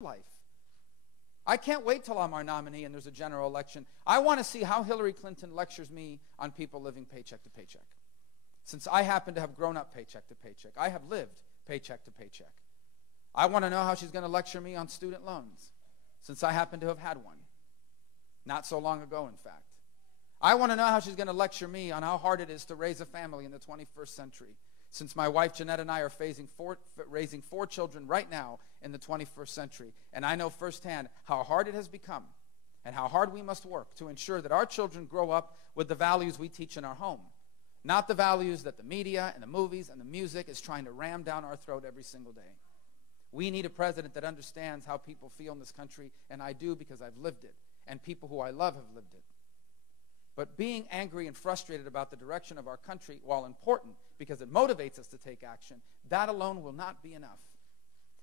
life. I can't wait till I'm our nominee and there's a general election. I want to see how Hillary Clinton lectures me on people living paycheck to paycheck. Since I happen to have grown up paycheck to paycheck, I have lived paycheck to paycheck. I want to know how she's going to lecture me on student loans, since I happen to have had one. Not so long ago, in fact. I want to know how she's going to lecture me on how hard it is to raise a family in the 21st century, since my wife Jeanette and I are raising four children right now in the 21st century. And I know firsthand how hard it has become and how hard we must work to ensure that our children grow up with the values we teach in our home, not the values that the media and the movies and the music is trying to ram down our throat every single day. We need a president that understands how people feel in this country, and I do because I've lived it, and people who I love have lived it. But being angry and frustrated about the direction of our country, while important because it motivates us to take action, that alone will not be enough.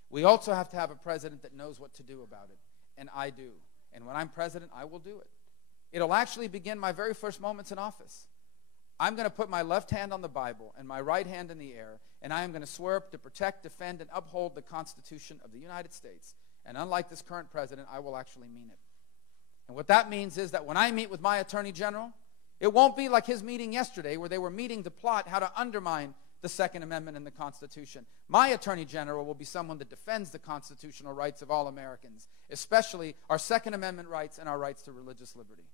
We also have to have a president that knows what to do about it, and I do. And when I'm president, I will do it. It'll actually begin my very first moments in office. I'm going to put my left hand on the Bible and my right hand in the air, and I am going to swear to protect, defend, and uphold the Constitution of the United States. And unlike this current president, I will actually mean it. And what that means is that when I meet with my Attorney General, it won't be like his meeting yesterday where they were meeting to plot how to undermine the Second Amendment in the Constitution. My Attorney General will be someone that defends the constitutional rights of all Americans, especially our Second Amendment rights and our rights to religious liberty.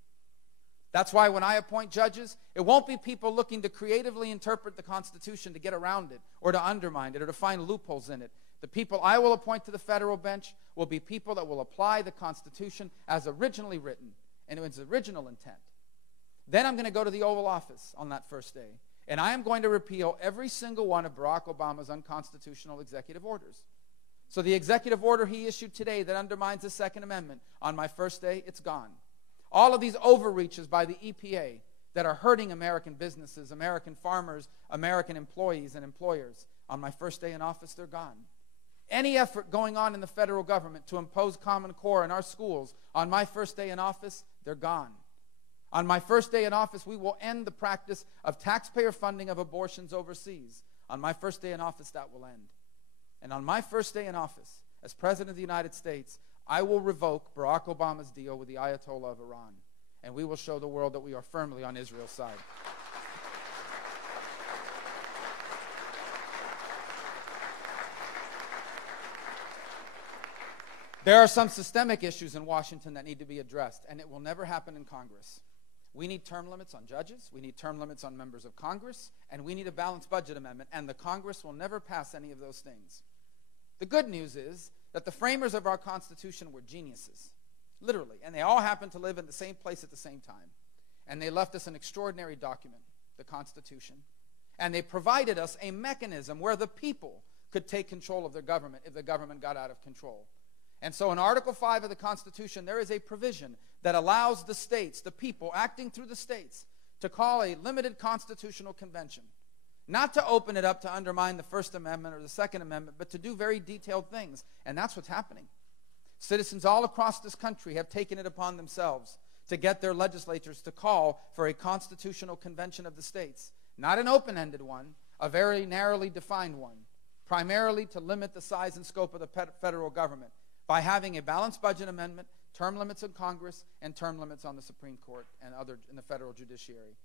That's why when I appoint judges, it won't be people looking to creatively interpret the Constitution to get around it or to undermine it or to find loopholes in it. The people I will appoint to the federal bench will be people that will apply the Constitution as originally written and its original intent. Then I'm going to go to the Oval Office on that first day, and I am going to repeal every single one of Barack Obama's unconstitutional executive orders. So the executive order he issued today that undermines the Second Amendment, on my first day, it's gone. All of these overreaches by the EPA that are hurting American businesses, American farmers, American employees and employers, on my first day in office, they're gone. Any effort going on in the federal government to impose Common Core in our schools, on my first day in office, they're gone. On my first day in office, we will end the practice of taxpayer funding of abortions overseas. On my first day in office, that will end. And on my first day in office, as President of the United States, I will revoke Barack Obama's deal with the Ayatollah of Iran, and we will show the world that we are firmly on Israel's side. There are some systemic issues in Washington that need to be addressed, and it will never happen in Congress. We need term limits on judges, we need term limits on members of Congress, and we need a balanced budget amendment, and the Congress will never pass any of those things. The good news is that the framers of our Constitution were geniuses, literally, and they all happened to live in the same place at the same time. And they left us an extraordinary document, the Constitution, and they provided us a mechanism where the people could take control of their government if the government got out of control. And so in Article 5 of the Constitution, there is a provision that allows the states, the people acting through the states, to call a limited constitutional convention. Not to open it up to undermine the First Amendment or the Second Amendment, but to do very detailed things. And that's what's happening. Citizens all across this country have taken it upon themselves to get their legislatures to call for a constitutional convention of the states. Not an open-ended one, a very narrowly defined one, primarily to limit the size and scope of the federal government by having a balanced budget amendment, term limits in Congress, and term limits on the Supreme Court and in the federal judiciary.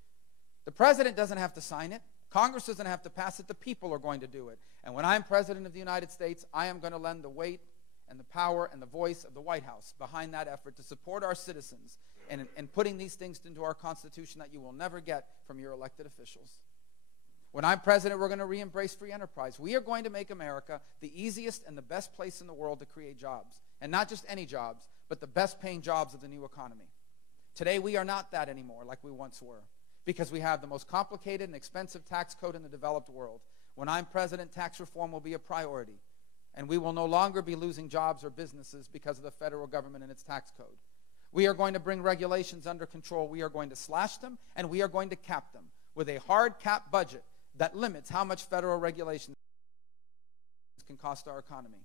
The president doesn't have to sign it. Congress doesn't have to pass it. The people are going to do it. And when I'm president of the United States, I am going to lend the weight and the power and the voice of the White House behind that effort to support our citizens and putting these things into our Constitution that you will never get from your elected officials. When I'm president, we're going to re-embrace free enterprise. We are going to make America the easiest and the best place in the world to create jobs. And not just any jobs, but the best paying jobs of the new economy. Today, we are not that anymore like we once were, because we have the most complicated and expensive tax code in the developed world. When I'm president, tax reform will be a priority, and we will no longer be losing jobs or businesses because of the federal government and its tax code. We are going to bring regulations under control. We are going to slash them, and we are going to cap them with a hard cap budget that limits how much federal regulation can cost our economy.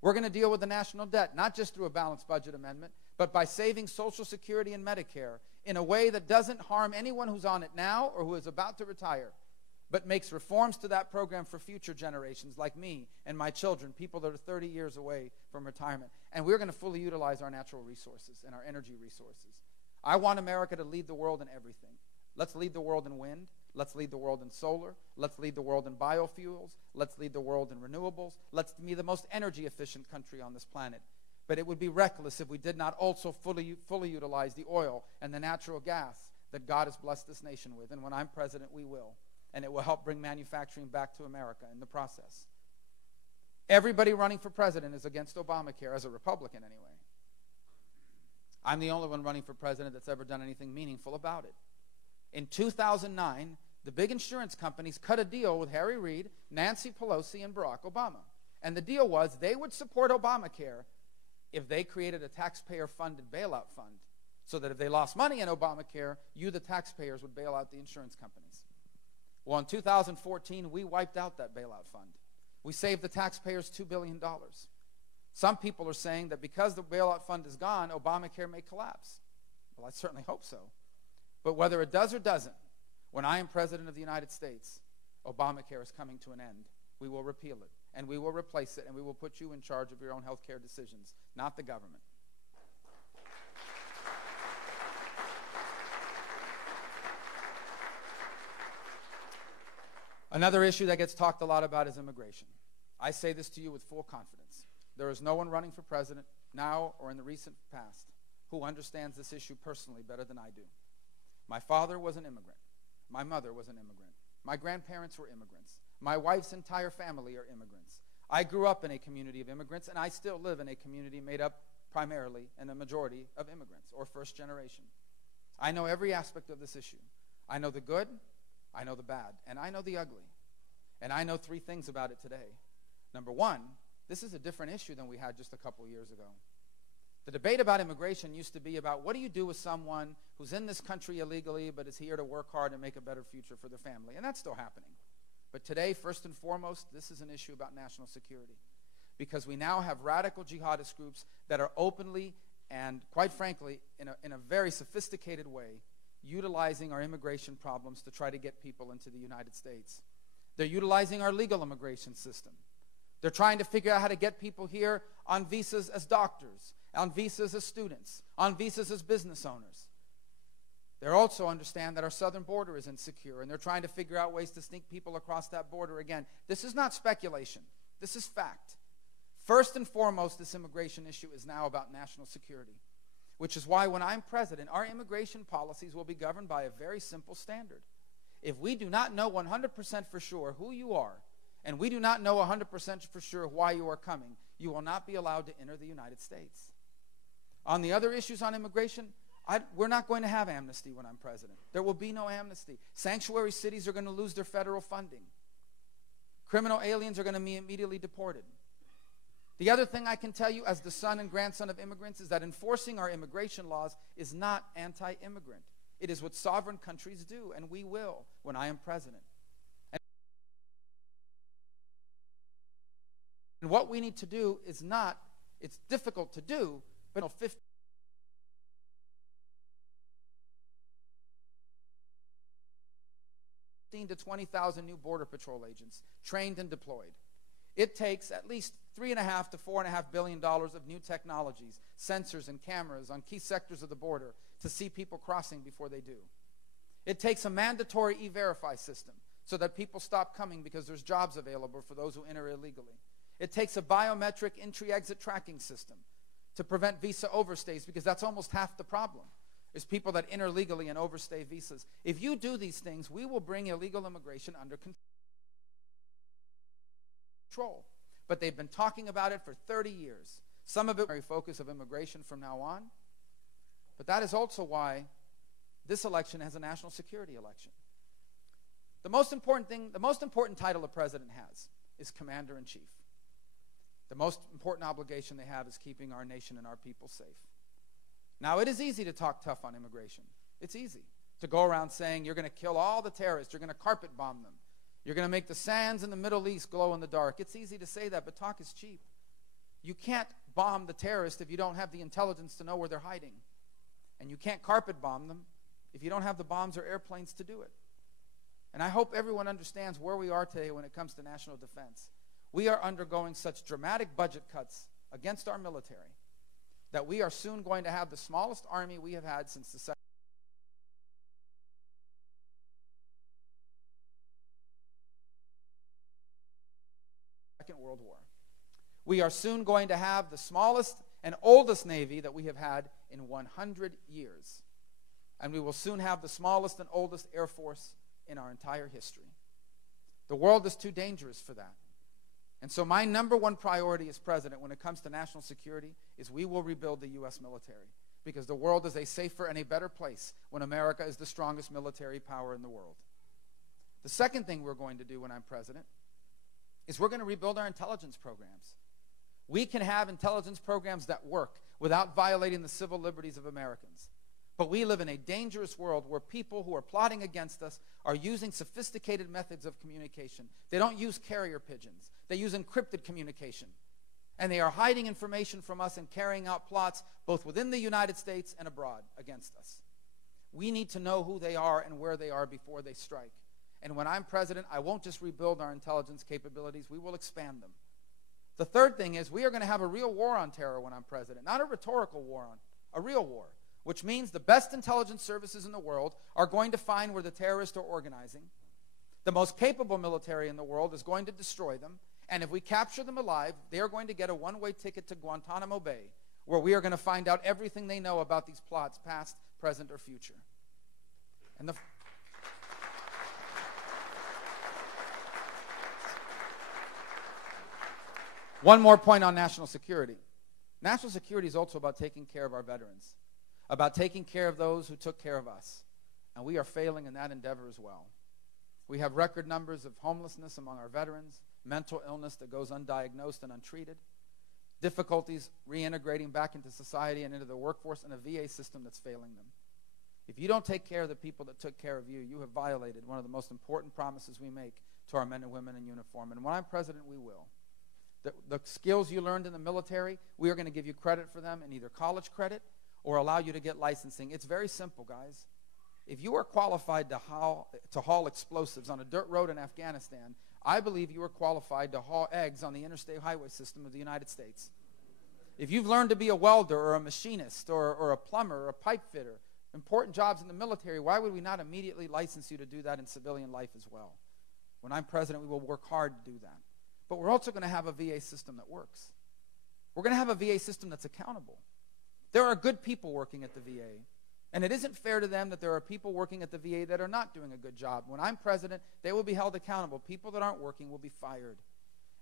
We're going to deal with the national debt, not just through a balanced budget amendment, but by saving Social Security and Medicare in a way that doesn't harm anyone who's on it now or who is about to retire. but makes reforms to that program for future generations like me and my children, people that are 30 years away from retirement. And we're going to fully utilize our natural resources and our energy resources. I want America to lead the world in everything. Let's lead the world in wind. Let's lead the world in solar. Let's lead the world in biofuels. Let's lead the world in renewables. Let's be the most energy efficient country on this planet. But it would be reckless if we did not also fully utilize the oil and the natural gas that God has blessed this nation with. And when I'm president, we will. And it will help bring manufacturing back to America in the process. Everybody running for president is against Obamacare, as a Republican anyway. I'm the only one running for president that's ever done anything meaningful about it. In 2009, the big insurance companies cut a deal with Harry Reid, Nancy Pelosi, and Barack Obama. And the deal was they would support Obamacare if they created a taxpayer-funded bailout fund, so that if they lost money in Obamacare, you, the taxpayers, would bail out the insurance companies. Well, in 2014, we wiped out that bailout fund. We saved the taxpayers $2 billion. Some people are saying that because the bailout fund is gone, Obamacare may collapse. Well, I certainly hope so. But whether it does or doesn't, when I am president of the United States, Obamacare is coming to an end. We will repeal it, and we will replace it, and we will put you in charge of your own health care decisions, not the government. Another issue that gets talked a lot about is immigration. I say this to you with full confidence. There is no one running for president now or in the recent past who understands this issue personally better than I do. My father was an immigrant. My mother was an immigrant. My grandparents were immigrants. My wife's entire family are immigrants. I grew up in a community of immigrants, and I still live in a community made up primarily and a majority of immigrants or first generation. I know every aspect of this issue. I know the good, I know the bad, and I know the ugly. And I know three things about it today. Number one, this is a different issue than we had just a couple years ago. The debate about immigration used to be about what do you do with someone who's in this country illegally but is here to work hard and make a better future for their family, and that's still happening. But today, first and foremost, this is an issue about national security, because we now have radical jihadist groups that are openly and, quite frankly, in a very sophisticated way, utilizing our immigration problems to try to get people into the United States. They're utilizing our legal immigration system. They're trying to figure out how to get people here on visas as doctors, on visas as students, on visas as business owners. They also understand that our southern border is insecure, and they're trying to figure out ways to sneak people across that border again. This is not speculation. This is fact. First and foremost, this immigration issue is now about national security, which is why when I'm president, our immigration policies will be governed by a very simple standard. If we do not know 100% for sure who you are, and we do not know 100% for sure why you are coming, you will not be allowed to enter the United States. On the other issues on immigration, we're not going to have amnesty when I'm president. There will be no amnesty. Sanctuary cities are going to lose their federal funding. Criminal aliens are going to be immediately deported. The other thing I can tell you as the son and grandson of immigrants is that enforcing our immigration laws is not anti-immigrant. It is what sovereign countries do, and we will when I am president. And what we need to do is not, it's difficult to do, but 15 to 20,000 new Border Patrol agents trained and deployed. It takes at least $3.5 to $4.5 billion of new technologies, sensors and cameras on key sectors of the border to see people crossing before they do. It takes a mandatory e-verify system so that people stop coming because there's jobs available for those who enter illegally. It takes a biometric entry-exit tracking system to prevent visa overstays, because that's almost half the problem, is people that enter legally and overstay visas. If you do these things, we will bring illegal immigration under control. But they've been talking about it for 30 years. Some of it will be the focus of immigration from now on. But that is also why this election has a national security election. The most important title a president has is commander-in-chief. The most important obligation they have is keeping our nation and our people safe. Now, it is easy to talk tough on immigration. It's easy to go around saying you're going to kill all the terrorists, you're going to carpet bomb them, you're going to make the sands in the Middle East glow in the dark. It's easy to say that, but talk is cheap. You can't bomb the terrorists if you don't have the intelligence to know where they're hiding. And you can't carpet bomb them if you don't have the bombs or airplanes to do it. And I hope everyone understands where we are today when it comes to national defense. We are undergoing such dramatic budget cuts against our military that we are soon going to have the smallest army we have had since the Second World War. We are soon going to have the smallest and oldest Navy that we have had in 100 years. And we will soon have the smallest and oldest Air Force in our entire history. The world is too dangerous for that. And so my number one priority as president when it comes to national security is we will rebuild the U.S. military, because the world is a safer and a better place when America is the strongest military power in the world. The second thing we're going to do when I'm president is we're going to rebuild our intelligence programs. We can have intelligence programs that work without violating the civil liberties of Americans. But we live in a dangerous world where people who are plotting against us are using sophisticated methods of communication. They don't use carrier pigeons. They use encrypted communication. And they are hiding information from us and carrying out plots both within the United States and abroad against us. We need to know who they are and where they are before they strike. And when I'm president, I won't just rebuild our intelligence capabilities, we will expand them. The third thing is we are going to have a real war on terror when I'm president, not a rhetorical war, a real war, which means the best intelligence services in the world are going to find where the terrorists are organizing. The most capable military in the world is going to destroy them, and if we capture them alive, they are going to get a one-way ticket to Guantanamo Bay, where we are going to find out everything they know about these plots, past, present, or future. And one more point on national security. National security is also about taking care of our veterans, about taking care of those who took care of us. And we are failing in that endeavor as well. We have record numbers of homelessness among our veterans, mental illness that goes undiagnosed and untreated, difficulties reintegrating back into society and into the workforce, and a VA system that's failing them. If you don't take care of the people that took care of you, you have violated one of the most important promises we make to our men and women in uniform. And when I'm president, we will. The skills you learned in the military, we are going to give you credit for them in either college credit or allow you to get licensing. It's very simple, guys. If you are qualified to haul explosives on a dirt road in Afghanistan, I believe you are qualified to haul eggs on the interstate highway system of the United States. If you've learned to be a welder or a machinist or a plumber or a pipe fitter, important jobs in the military, why would we not immediately license you to do that in civilian life as well? When I'm president, we will work hard to do that. But we're also going to have a VA system that works. We're going to have a VA system that's accountable. There are good people working at the VA, and it isn't fair to them that there are people working at the VA that are not doing a good job. When I'm president, they will be held accountable. People that aren't working will be fired.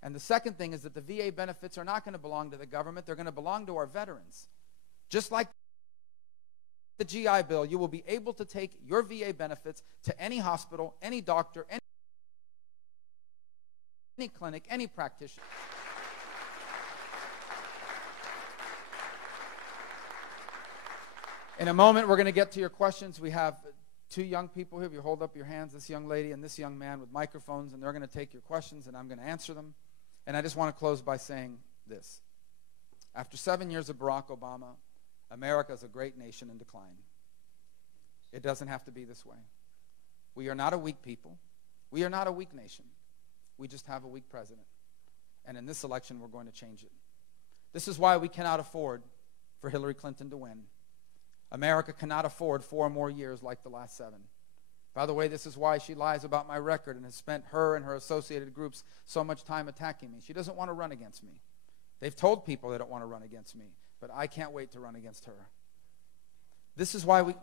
And the second thing is that the VA benefits are not going to belong to the government. They're going to belong to our veterans. Just like the GI Bill, you will be able to take your VA benefits to any hospital, any doctor, any clinic, any practitioner. In a moment, we're going to get to your questions. We have two young people here. If you hold up your hands, this young lady and this young man with microphones, and they're going to take your questions, and I'm going to answer them. And I just want to close by saying this. After 7 years of Barack Obama, America is a great nation in decline. It doesn't have to be this way. We are not a weak people. We are not a weak nation. We just have a weak president. And in this election, we're going to change it. This is why we cannot afford for Hillary Clinton to win. America cannot afford 4 more years like the last 7. By the way, this is why she lies about my record and has spent her and her associated groups so much time attacking me. She doesn't want to run against me. They've told people they don't want to run against me, but I can't wait to run against her. This is why we...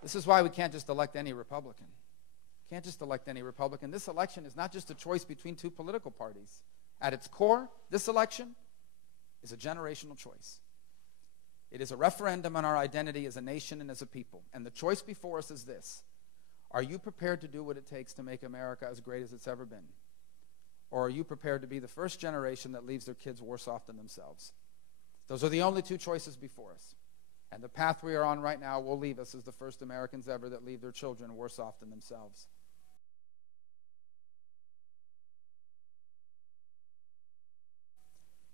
This is why we can't just elect any Republican. Can't just elect any Republican. This election is not just a choice between 2 political parties. At its core, this election is a generational choice. It is a referendum on our identity as a nation and as a people. And the choice before us is this. Are you prepared to do what it takes to make America as great as it's ever been? Or are you prepared to be the first generation that leaves their kids worse off than themselves? Those are the only 2 choices before us. And the path we are on right now will leave us as the first Americans ever that leave their children worse off than themselves.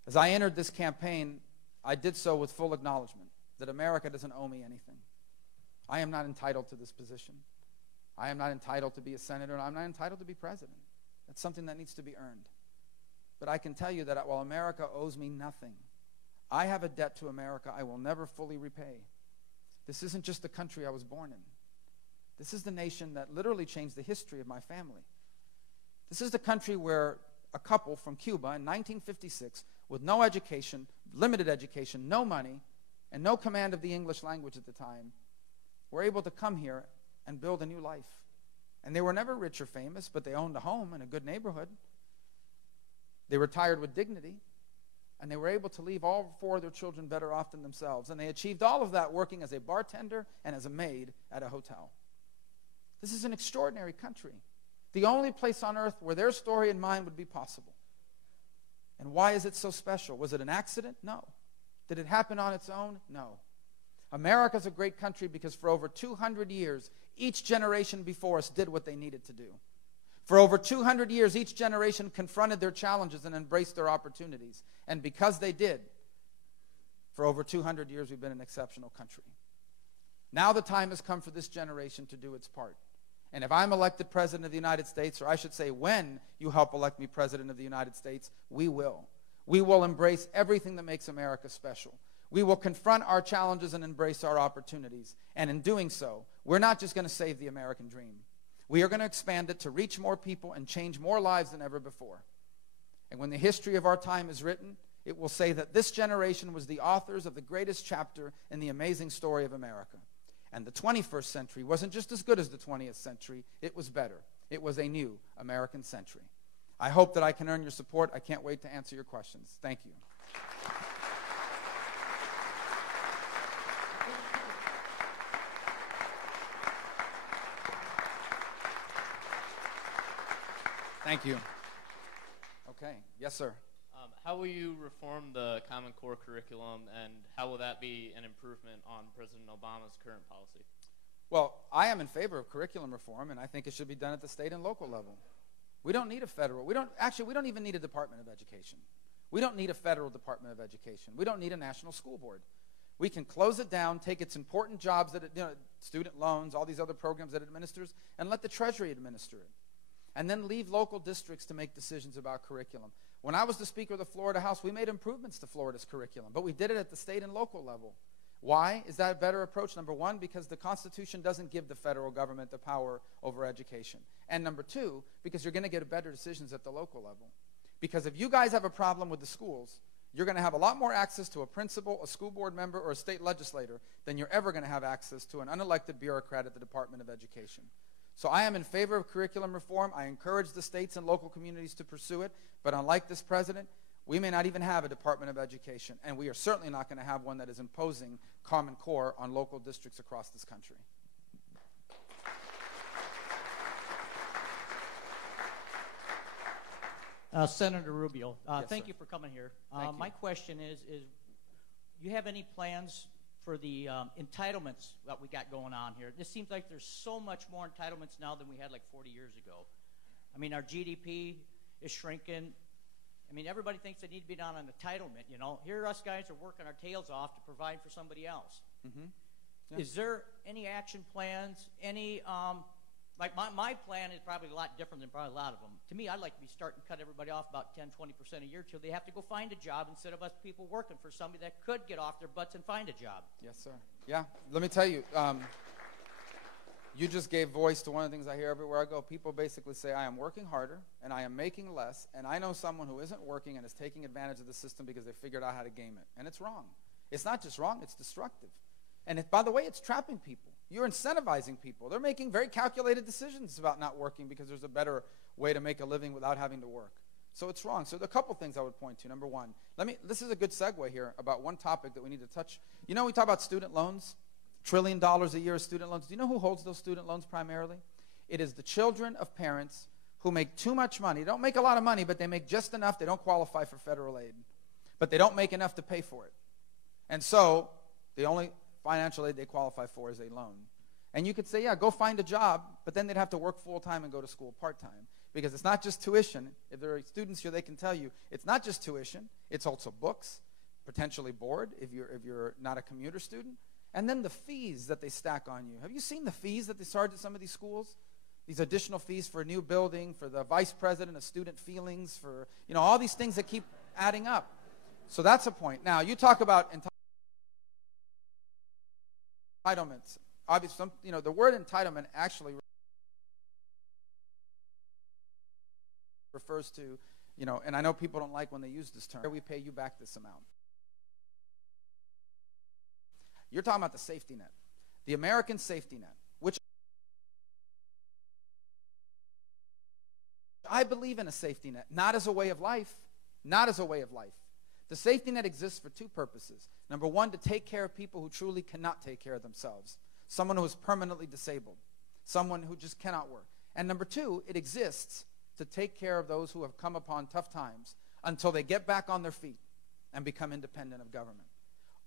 As I entered this campaign, I did so with full acknowledgement that America doesn't owe me anything. I am not entitled to this position. I am not entitled to be a senator, and I'm not entitled to be president. That's something that needs to be earned. But I can tell you that while America owes me nothing, I have a debt to America I will never fully repay. This isn't just the country I was born in. This is the nation that literally changed the history of my family. This is the country where a couple from Cuba in 1956, with no education, limited education, no money, and no command of the English language at the time, were able to come here and build a new life. And they were never rich or famous, but they owned a home in a good neighborhood. They retired with dignity, and they were able to leave all four of their children better off than themselves. And they achieved all of that working as a bartender and as a maid at a hotel. This is an extraordinary country. The only place on earth where their story and mine would be possible. And why is it so special? Was it an accident? No. Did it happen on its own? No. America's a great country because for over 200 years, each generation before us did what they needed to do. For over 200 years, each generation confronted their challenges and embraced their opportunities. And because they did, for over 200 years, we've been an exceptional country. Now the time has come for this generation to do its part. And if I'm elected President of the United States, or I should say when you help elect me President of the United States, we will. We will embrace everything that makes America special. We will confront our challenges and embrace our opportunities. And in doing so, we're not just going to save the American dream. We are going to expand it to reach more people and change more lives than ever before. And when the history of our time is written, it will say that this generation was the authors of the greatest chapter in the amazing story of America. And the 21st century wasn't just as good as the 20th century, it was better. It was a new American century. I hope that I can earn your support. I can't wait to answer your questions. Thank you. Thank you. Okay. Yes, sir. How will you reform the Common Core curriculum, and how will that be an improvement on President Obama's current policy? Well, I am in favor of curriculum reform, and I think it should be done at the state and local level. We don't need a federal. We don't even need a Department of Education. We don't need a federal Department of Education. We don't need a national school board. We can close it down, take its important jobs, that student loans, all these other programs that it administers, and let the Treasury administer it. And then leave local districts to make decisions about curriculum. When I was the Speaker of the Florida House, we made improvements to Florida's curriculum, but we did it at the state and local level. Why is that a better approach? Number one, because the Constitution doesn't give the federal government the power over education. And number two, because you're going to get better decisions at the local level. Because if you guys have a problem with the schools, you're going to have a lot more access to a principal, a school board member, or a state legislator than you're ever going to have access to an unelected bureaucrat at the Department of Education. So I am in favor of curriculum reform. I encourage the states and local communities to pursue it. But unlike this president, we may not even have a Department of Education. And we are certainly not going to have one that is imposing Common Core on local districts across this country. Senator Rubio, Yes, thank sir. you for coming here. Thank you. My question is you have any plans for the entitlements that we got going on here? It seems like there's so much more entitlements now than we had like 40 years ago. I mean, our GDP is shrinking. I mean, everybody thinks they need to be down on entitlement, you know. Here us guys are working our tails off to provide for somebody else. Mm-hmm. Yeah. Is there any action plans, any, like my plan is probably a lot different than probably a lot of them. To me, I'd like to be starting to cut everybody off about 10, 20% a year till they have to go find a job instead of us people working for somebody that could get off their butts and find a job. Yes, sir. Yeah, let me tell you, you just gave voice to one of the things I hear everywhere I go. People basically say, I am working harder and I am making less, and I know someone who isn't working and is taking advantage of the system because they figured out how to game it. And it's wrong. It's not just wrong, it's destructive. And by the way, it's trapping people. You're incentivizing people. They're making very calculated decisions about not working because there's a better way to make a living without having to work. So it's wrong. So there are a couple things I would point to. Number one, this is a good segue here about one topic that we need to touch. You know, we talk about student loans, $1 trillion a year of student loans. Do you know who holds those student loans primarily? It is the children of parents who make too much money. They don't make a lot of money, but they make just enough. They don't qualify for federal aid. But they don't make enough to pay for it. And so the only financial aid they qualify for is a loan. And you could say, yeah, go find a job, but then they'd have to work full-time and go to school part-time. Because it's not just tuition. If there are students here, they can tell you, it's not just tuition. It's also books, potentially board if you're not a commuter student. And then the fees that they stack on you. Have you seen the fees that they charge at some of these schools? These additional fees for a new building, for the vice president of student feelings, for, all these things that keep adding up. So that's a point. Now, you talk about entitlements. Obviously, the word entitlement actually refers to, and I know people don't like when they use this term, we pay you back this amount. You're talking about the safety net, the American safety net, which I believe in a safety net, not as a way of life, not as a way of life. The safety net exists for two purposes. Number one, to take care of people who truly cannot take care of themselves, someone who is permanently disabled, someone who just cannot work. And number two, it exists to take care of those who have come upon tough times until they get back on their feet and become independent of government.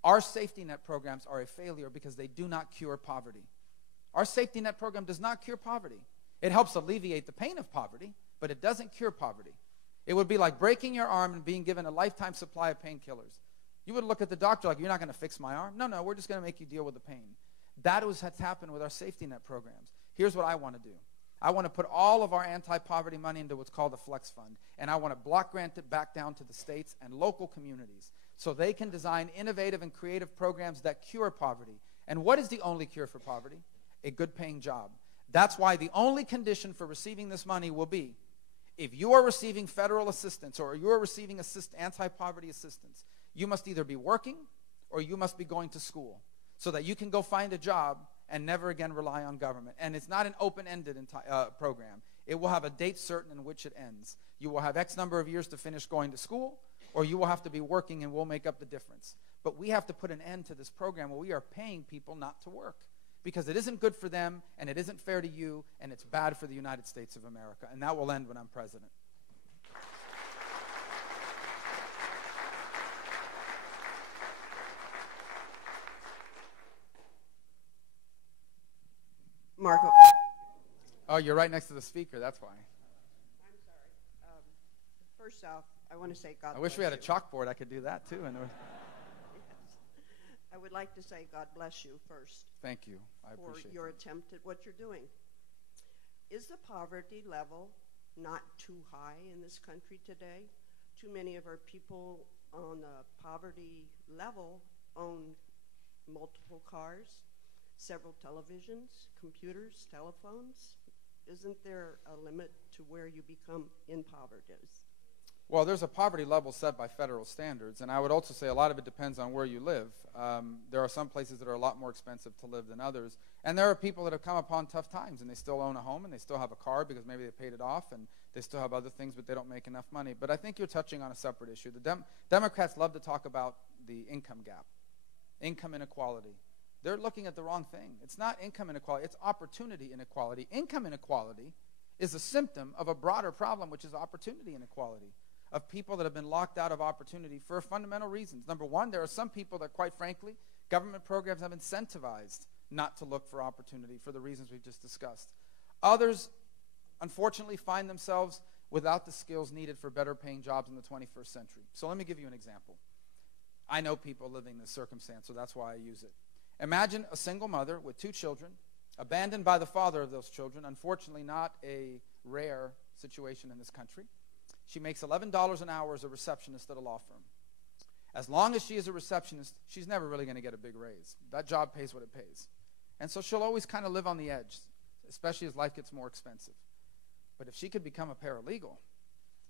Our safety net programs are a failure because they do not cure poverty. Our safety net program does not cure poverty. It helps alleviate the pain of poverty, but it doesn't cure poverty. It would be like breaking your arm and being given a lifetime supply of painkillers. You would look at the doctor like, you're not going to fix my arm? No, we're just going to make you deal with the pain. That is what's happened with our safety net programs. Here's what I want to do. I want to put all of our anti-poverty money into what's called the Flex Fund, and I want to block grant it back down to the states and local communities so they can design innovative and creative programs that cure poverty. And what is the only cure for poverty? A good-paying job. That's why the only condition for receiving this money will be if you are receiving federal assistance or you are receiving anti-poverty assistance, you must either be working or you must be going to school so that you can go find a job and never again rely on government. And it's not an open-ended program. It will have a date certain in which it ends. You will have X number of years to finish going to school, or you will have to be working and we'll make up the difference. But we have to put an end to this program where we are paying people not to work because it isn't good for them and it isn't fair to you and it's bad for the United States of America. And that will end when I'm president. Marco. Oh, you're right next to the speaker. That's why. I'm sorry. First off, I want to say God bless you. I wish we had a chalkboard. I could do that too. Yes. I would like to say God bless you first. Thank you. I appreciate for your attempt at what you're doing. Is the poverty level not too high in this country today? Too many of our people on the poverty level own multiple cars, several televisions, computers, telephones. Isn't there a limit to where you become impoverished? Well, there's a poverty level set by federal standards, and I would also say a lot of it depends on where you live. There are some places that are a lot more expensive to live than others, and there are people that have come upon tough times, and they still own a home, and they still have a car because maybe they paid it off, and they still have other things, but they don't make enough money. But I think you're touching on a separate issue. The Democrats love to talk about the income gap, income inequality. They're looking at the wrong thing. It's not income inequality. It's opportunity inequality. Income inequality is a symptom of a broader problem, which is opportunity inequality, of people that have been locked out of opportunity for fundamental reasons. Number one, there are some people that, quite frankly, government programs have incentivized not to look for opportunity for the reasons we've just discussed. Others, unfortunately, find themselves without the skills needed for better paying jobs in the 21st century. So let me give you an example. I know people living this circumstance, so that's why I use it. Imagine a single mother with 2 children, abandoned by the father of those children, unfortunately not a rare situation in this country. She makes $11 an hour as a receptionist at a law firm. As long as she is a receptionist, she's never really going to get a big raise. That job pays what it pays. And so she'll always kind of live on the edge, especially as life gets more expensive. But if she could become a paralegal,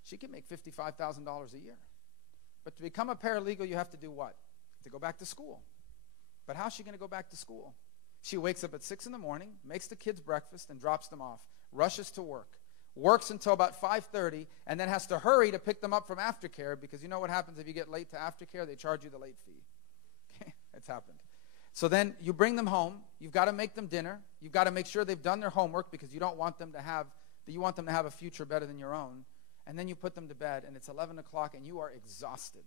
she could make $55,000 a year. But to become a paralegal, you have to do what? To go back to school. But how's she going to go back to school? She wakes up at 6 in the morning, makes the kids breakfast, and drops them off, rushes to work, works until about 5:30, and then has to hurry to pick them up from aftercare because you know what happens if you get late to aftercare? They charge you the late fee. Okay, it's happened. So then you bring them home. You've got to make them dinner. You've got to make sure they've done their homework because you don't want them to have a future better than your own. And then you put them to bed, and it's 11 o'clock, and you are exhausted.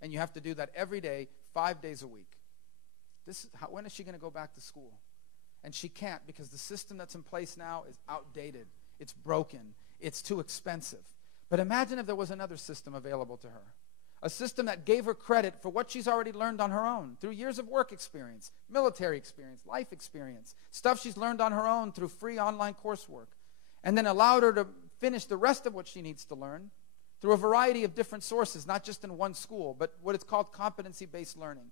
And you have to do that every day, 5 days a week. When is she going to go back to school? And she can't because the system that's in place now is outdated. It's broken. It's too expensive. But imagine if there was another system available to her. A system that gave her credit for what she's already learned on her own through years of work experience, military experience, life experience, stuff she's learned on her own through free online coursework, and then allowed her to finish the rest of what she needs to learn through a variety of different sources, not just in one school, but what it's called competency-based learning.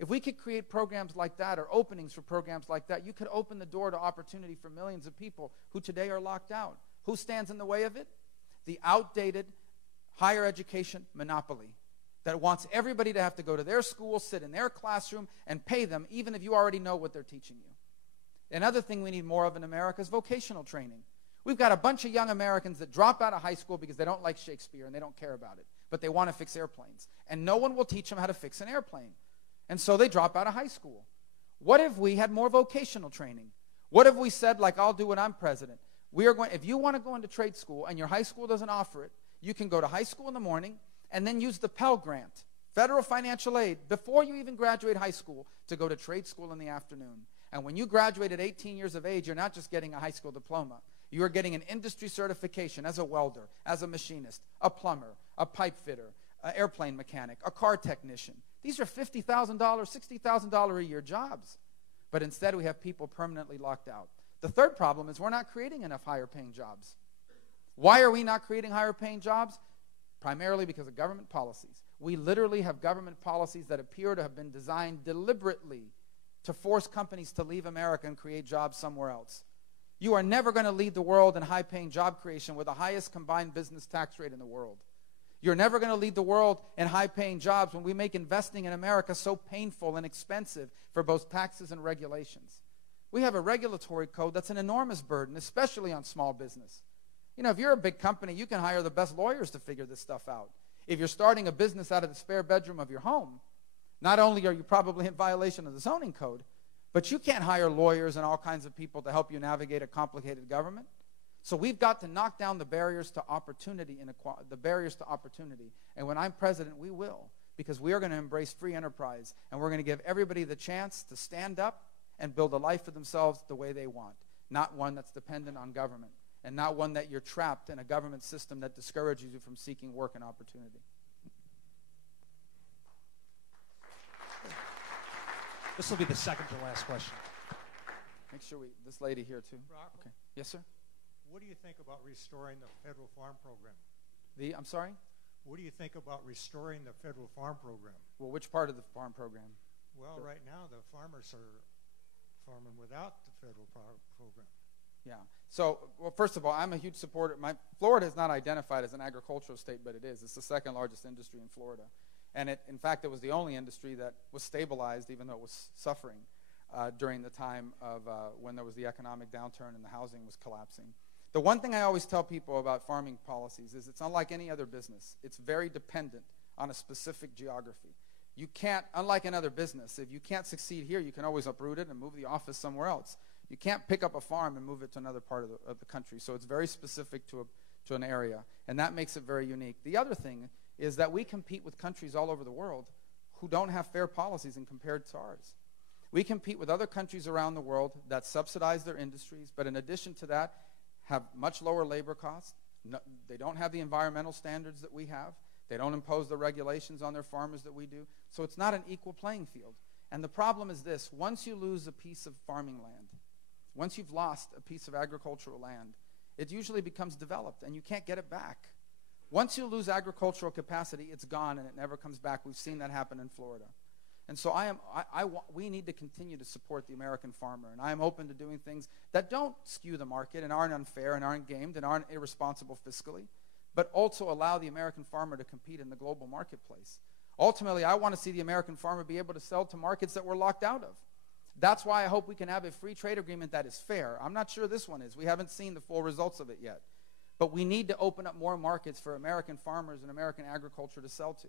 If we could create programs like that or openings for programs like that, you could open the door to opportunity for millions of people who today are locked out. Who stands in the way of it? The outdated higher education monopoly that wants everybody to have to go to their school, sit in their classroom, and pay them even if you already know what they're teaching you. Another thing we need more of in America is vocational training. We've got a bunch of young Americans that drop out of high school because they don't like Shakespeare and they don't care about it, but they want to fix airplanes. And no one will teach them how to fix an airplane. And so they drop out of high school. What if we had more vocational training? What if we said, like I'll do when I'm president, if you want to go into trade school and your high school doesn't offer it, you can go to high school in the morning and then use the Pell Grant, federal financial aid, before you even graduate high school to go to trade school in the afternoon. And when you graduate at 18 years of age, you're not just getting a high school diploma. You are getting an industry certification as a welder, as a machinist, a plumber, a pipe fitter, an airplane mechanic, a car technician. These are $50,000, $60,000 a year jobs. But instead, we have people permanently locked out. The third problem is we're not creating enough higher-paying jobs. Why are we not creating higher-paying jobs? Primarily because of government policies. We literally have government policies that appear to have been designed deliberately to force companies to leave America and create jobs somewhere else. You are never going to lead the world in high-paying job creation with the highest combined business tax rate in the world. You're never going to lead the world in high-paying jobs when we make investing in America so painful and expensive for both taxes and regulations. We have a regulatory code that's an enormous burden, especially on small business. You know, if you're a big company, you can hire the best lawyers to figure this stuff out. If you're starting a business out of the spare bedroom of your home, not only are you probably in violation of the zoning code, but you can't hire lawyers and all kinds of people to help you navigate a complicated government. So we've got to knock down the barriers to opportunity, And when I'm president, we will, because we are going to embrace free enterprise, and we're going to give everybody the chance to stand up and build a life for themselves the way they want, not one that's dependent on government, and not one that you're trapped in a government system that discourages you from seeking work and opportunity. This will be the second to last question. Make sure this lady here too. Rocco, Okay. Yes, sir? what do you think about restoring the federal farm program? I'm sorry? What do you think about restoring the federal farm program? Well, which part of the farm program? Well, right now the farmers are farming without the federal program. Yeah. So, well, first of all, I'm a huge supporter. Florida is not identified as an agricultural state, but it is. It's the second largest industry in Florida. And in fact, it was the only industry that was stabilized, even though it was suffering during the time of when there was the economic downturn and the housing was collapsing. The one thing I always tell people about farming policies is it's unlike any other business. It's very dependent on a specific geography. You can't, unlike another business, if you can't succeed here, you can always uproot it and move the office somewhere else. You can't pick up a farm and move it to another part of the country. So it's very specific to an area, and that makes it very unique. The other thing is that we compete with countries all over the world who don't have fair policies and compared to ours. We compete with other countries around the world that subsidize their industries, but in addition to that, have much lower labor costs. No, they don't have the environmental standards that we have. They don't impose the regulations on their farmers that we do. So it's not an equal playing field. And the problem is this: once you lose a piece of farming land, once you've lost a piece of agricultural land, it usually becomes developed, and you can't get it back. Once you lose agricultural capacity, it's gone, and it never comes back. We've seen that happen in Florida. And so we need to continue to support the American farmer, and I am open to doing things that don't skew the market and aren't unfair and aren't gamed and aren't irresponsible fiscally, but also allow the American farmer to compete in the global marketplace. Ultimately, I want to see the American farmer be able to sell to markets that we're locked out of. That's why I hope we can have a free trade agreement that is fair. I'm not sure this one is. We haven't seen the full results of it yet. But we need to open up more markets for American farmers and American agriculture to sell to.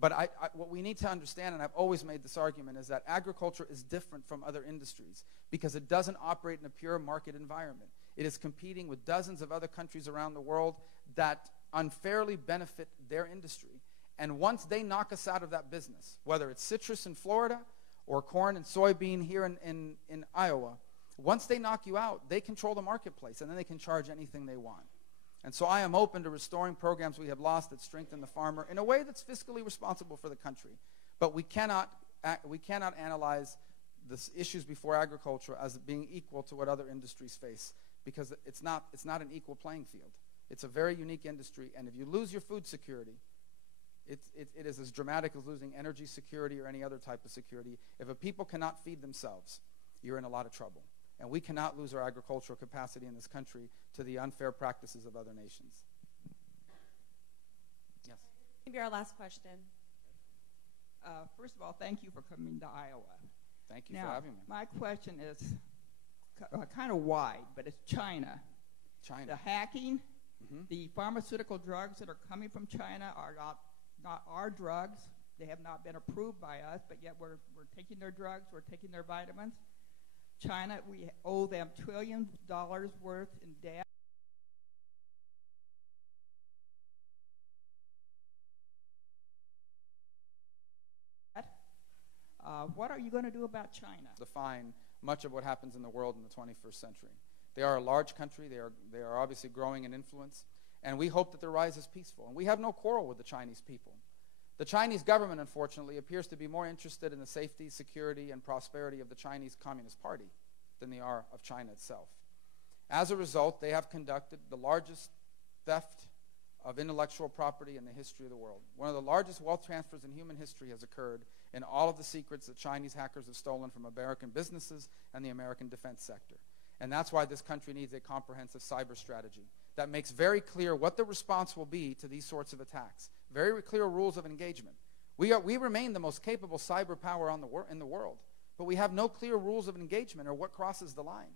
But what we need to understand, and I've always made this argument, is that agriculture is different from other industries because it doesn't operate in a pure market environment. It is competing with dozens of other countries around the world that unfairly benefit their industry. And once they knock us out of that business, whether it's citrus in Florida or corn and soybean here in Iowa, once they knock you out, they control the marketplace, and then they can charge anything they want. And so I am open to restoring programs we have lost that strengthen the farmer in a way that's fiscally responsible for the country. But we cannot analyze the issues before agriculture as being equal to what other industries face, because it's not an equal playing field. It's a very unique industry, and if you lose your food security, it is as dramatic as losing energy security or any other type of security. If a people cannot feed themselves, you're in a lot of trouble. And we cannot lose our agricultural capacity in this country to the unfair practices of other nations. Yes? Maybe our last question. First of all, thank you for coming to Iowa. Thank you Now, for having me. my question is kind of wide, but it's China. China. The hacking, Mhm. the pharmaceutical drugs that are coming from China are not our drugs. They have not been approved by us, but yet we're taking their drugs, we're taking their vitamins. China, we owe them $1 trillion worth in debt. What are you going to do about China? Define much of what happens in the world in the 21st century. They are a large country. They are obviously growing in influence, and we hope that their rise is peaceful. And we have no quarrel with the Chinese people. The Chinese government, unfortunately, appears to be more interested in the safety, security, and prosperity of the Chinese Communist Party than they are of China itself. As a result, they have conducted the largest theft of intellectual property in the history of the world. One of the largest wealth transfers in human history has occurred in all of the secrets that Chinese hackers have stolen from American businesses and the American defense sector. And that's why this country needs a comprehensive cyber strategy that makes very clear what the response will be to these sorts of attacks. Very clear rules of engagement. We remain the most capable cyber power in the world, but we have no clear rules of engagement or what crosses the line.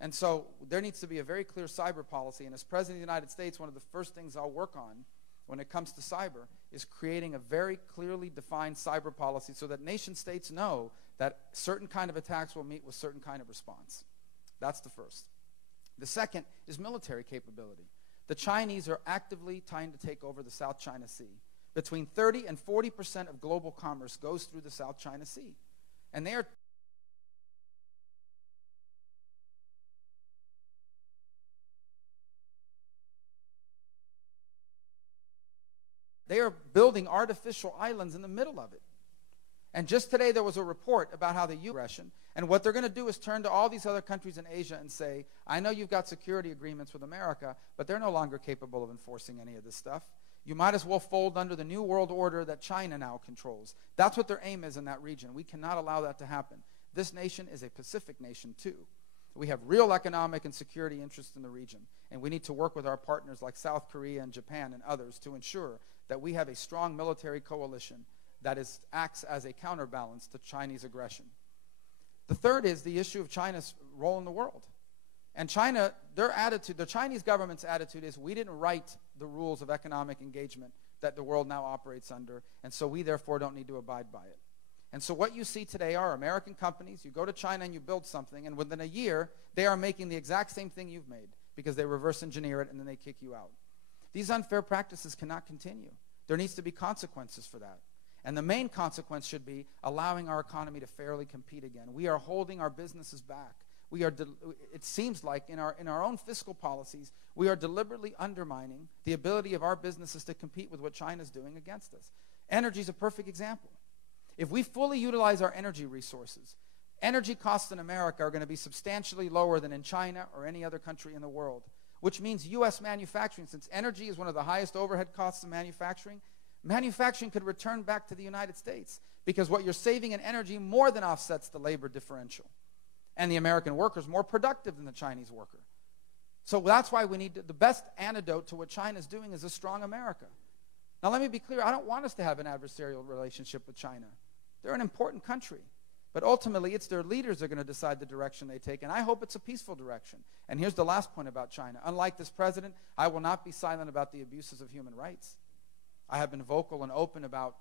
And so there needs to be a very clear cyber policy. And as President of the United States, one of the first things I'll work on when it comes to cyber is creating a very clearly defined cyber policy so that nation states know that certain kind of attacks will meet with certain kind of response. That's the first. The second is military capability. The Chinese are actively trying to take over the South China Sea. Between 30 and 40% of global commerce goes through the South China Sea. And they are building artificial islands in the middle of it. And just today there was a report about how the U.S. aggression, and what they're going to do is turn to all these other countries in Asia and say, I know you've got security agreements with America, but they're no longer capable of enforcing any of this stuff. You might as well fold under the new world order that China now controls. That's what their aim is in that region. We cannot allow that to happen. This nation is a Pacific nation too. We have real economic and security interests in the region, and we need to work with our partners like South Korea and Japan and others to ensure that we have a strong military coalition that acts as a counterbalance to Chinese aggression. The third is the issue of China's role in the world. And China, the Chinese government's attitude is we didn't write the rules of economic engagement that the world now operates under, and so we therefore don't need to abide by it. And so what you see today are American companies. You go to China and you build something, and within a year, they are making the exact same thing you've made because they reverse engineer it and then they kick you out. These unfair practices cannot continue. There needs to be consequences for that. And the main consequence should be allowing our economy to fairly compete again. We are holding our businesses back. It seems like in our own fiscal policies, we are deliberately undermining the ability of our businesses to compete with what China's doing against us. Energy is a perfect example. If we fully utilize our energy resources, energy costs in America are going to be substantially lower than in China or any other country in the world, which means U.S. manufacturing, since energy is one of the highest overhead costs of manufacturing could return back to the United States because what you're saving in energy more than offsets the labor differential. And the American worker is more productive than the Chinese worker. So that's why we need the best antidote to what China's doing is a strong America. Now let me be clear, I don't want us to have an adversarial relationship with China. They're an important country. But ultimately, it's their leaders that are going to decide the direction they take, and I hope it's a peaceful direction. And here's the last point about China. Unlike this president, I will not be silent about the abuses of human rights. I have been vocal and open about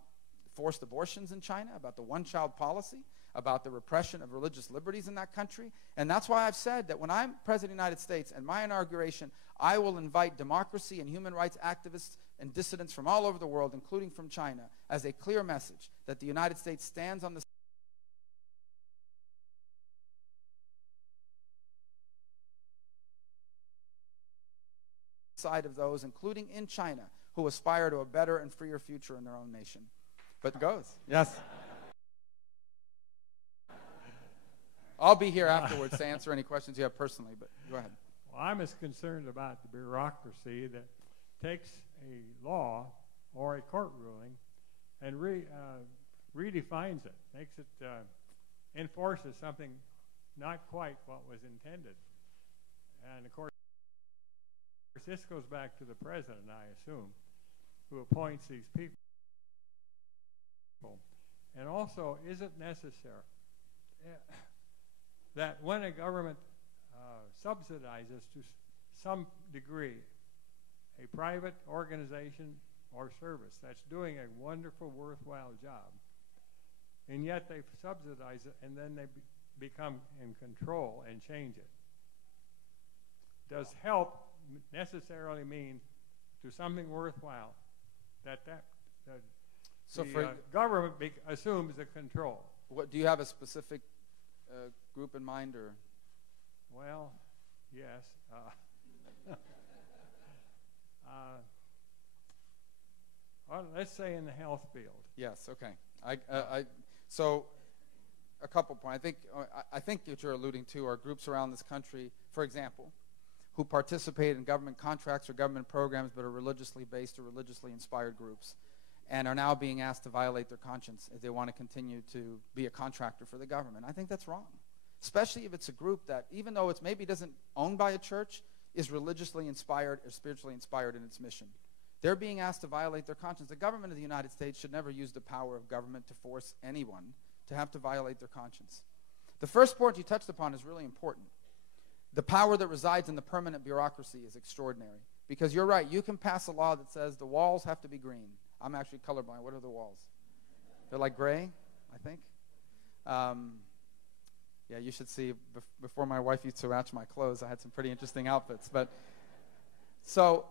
forced abortions in China, about the one-child policy, about the repression of religious liberties in that country. And that's why I've said that when I'm President of the United States, at my inauguration, I will invite democracy and human rights activists and dissidents from all over the world, including from China, as a clear message that the United States stands on the side of those, including in China, who aspire to a better and freer future in their own nation. But it goes. Yes. I'll be here afterwards to answer any questions you have personally, but go ahead. Well, I'm as concerned about the bureaucracy that takes a law or a court ruling and redefines it, makes it, enforces something not quite what was intended. And of course, this goes back to the president, I assume, who appoints these people. And also, is it necessary that when a government subsidizes to some degree a private organization or service that's doing a wonderful, worthwhile job, and yet they subsidize it and then they become in control and change it? Does help necessarily mean to something worthwhile that So the government assumes the control? What, do you have a specific group in mind, or? Well, yes. Well, let's say in the health field. Yes. Okay. So, a couple points. I think what you're alluding to are groups around this country, for example, who participate in government contracts or government programs but are religiously based or religiously inspired groups, and are now being asked to violate their conscience if they want to continue to be a contractor for the government. I think that's wrong, especially if it's a group that, even though it's maybe doesn't owned by a church, is religiously inspired or spiritually inspired in its mission. They're being asked to violate their conscience. The government of the United States should never use the power of government to force anyone to have to violate their conscience. The first point you touched upon is really important. The power that resides in the permanent bureaucracy is extraordinary. Because you're right, you can pass a law that says the walls have to be green. I'm actually colorblind. What are the walls? They're like gray, I think. Yeah, you should see, before my wife used to match my clothes, I had some pretty interesting outfits. But so,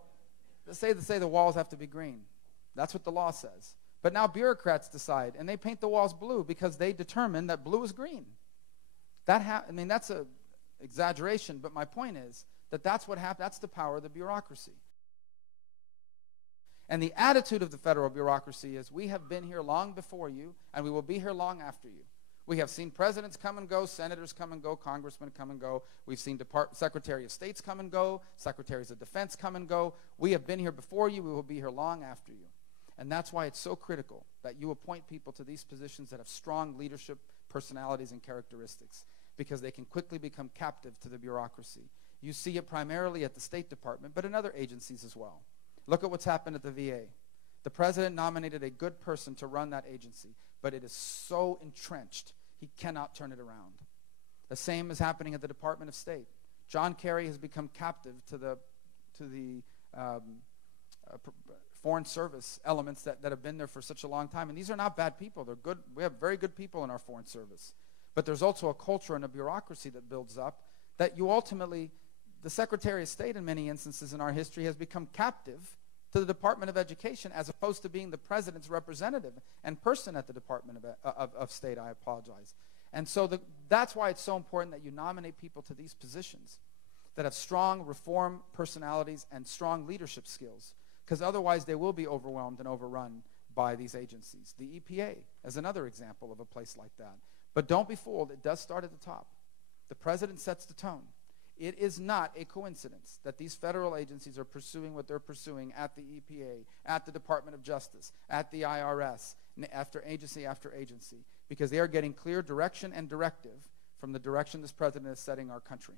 say the walls have to be green. That's what the law says. But now bureaucrats decide, and they paint the walls blue because they determine that blue is green. That's a exaggeration, but my point is that that's what happened. That's the power of the bureaucracy. And the attitude of the federal bureaucracy is, we have been here long before you, and we will be here long after you. We have seen presidents come and go, senators come and go, congressmen come and go. We've seen Secretary of States come and go, secretaries of defense come and go. We have been here before you. We will be here long after you. And that's why it's so critical that you appoint people to these positions that have strong leadership personalities and characteristics, because they can quickly become captive to the bureaucracy. You see it primarily at the State Department, but in other agencies as well. Look at what's happened at the VA. The president nominated a good person to run that agency, but it is so entrenched, he cannot turn it around. The same is happening at the Department of State. John Kerry has become captive to the foreign service elements that have been there for such a long time. And these are not bad people. They're good. We have very good people in our foreign service. But there's also a culture and a bureaucracy that builds up that you ultimately, the Secretary of State in many instances in our history has become captive to the Department of Education, as opposed to being the president's representative and person at the Department of State. I apologize. And so that's why it's so important that you nominate people to these positions that have strong reform personalities and strong leadership skills, because otherwise they will be overwhelmed and overrun by these agencies. The EPA is another example of a place like that. But don't be fooled. It does start at the top. The president sets the tone. It is not a coincidence that these federal agencies are pursuing what they're pursuing at the EPA, at the Department of Justice, at the IRS, after agency, because they are getting clear direction and directive from the direction this president is setting our country.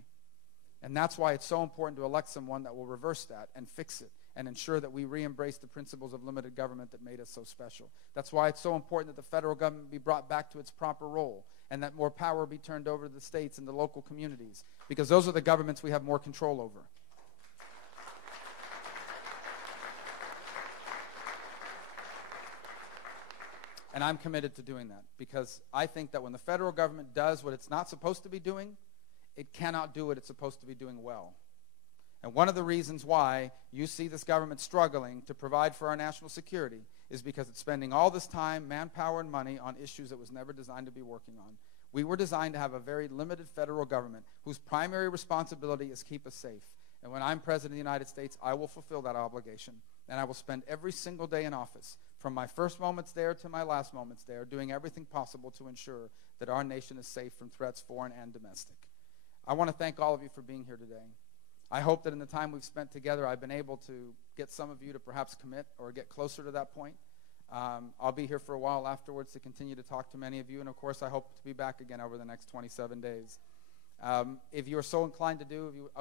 And that's why it's so important to elect someone that will reverse that and fix it and ensure that we re-embrace the principles of limited government that made us so special. That's why it's so important that the federal government be brought back to its proper role, and that more power be turned over to the states and the local communities, because those are the governments we have more control over. And I'm committed to doing that, because I think that when the federal government does what it's not supposed to be doing, it cannot do what it's supposed to be doing well. And one of the reasons why you see this government struggling to provide for our national security is because it's spending all this time, manpower, and money on issues it was never designed to be working on. We were designed to have a very limited federal government whose primary responsibility is keep us safe. And when I'm President of the United States, I will fulfill that obligation. And I will spend every single day in office, from my first moments there to my last moments there, doing everything possible to ensure that our nation is safe from threats, foreign and domestic. I want to thank all of you for being here today. I hope that in the time we've spent together, I've been able to get some of you to perhaps commit or get closer to that point. I'll be here for a while afterwards to continue to talk to many of you, and of course I hope to be back again over the next 27 days. If you are so inclined to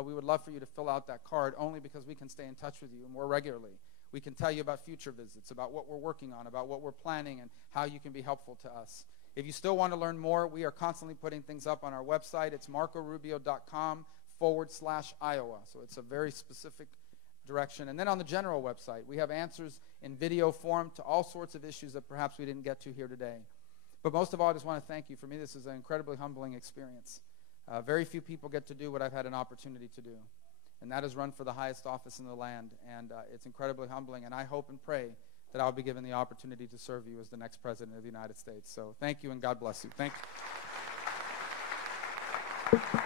we would love for you to fill out that card, only because we can stay in touch with you more regularly. We can tell you about future visits, about what we're working on, about what we're planning, and how you can be helpful to us. If you still want to learn more, we are constantly putting things up on our website. It's marcorubio.com/Iowa. So it's a very specific direction. And then on the general website, we have answers in video form to all sorts of issues that perhaps we didn't get to here today. But most of all, I just want to thank you. For me, this is an incredibly humbling experience. Very few people get to do what I've had an opportunity to do, and that is run for the highest office in the land. And it's incredibly humbling, and I hope and pray that I'll be given the opportunity to serve you as the next President of the United States. So thank you, and God bless you. Thank you.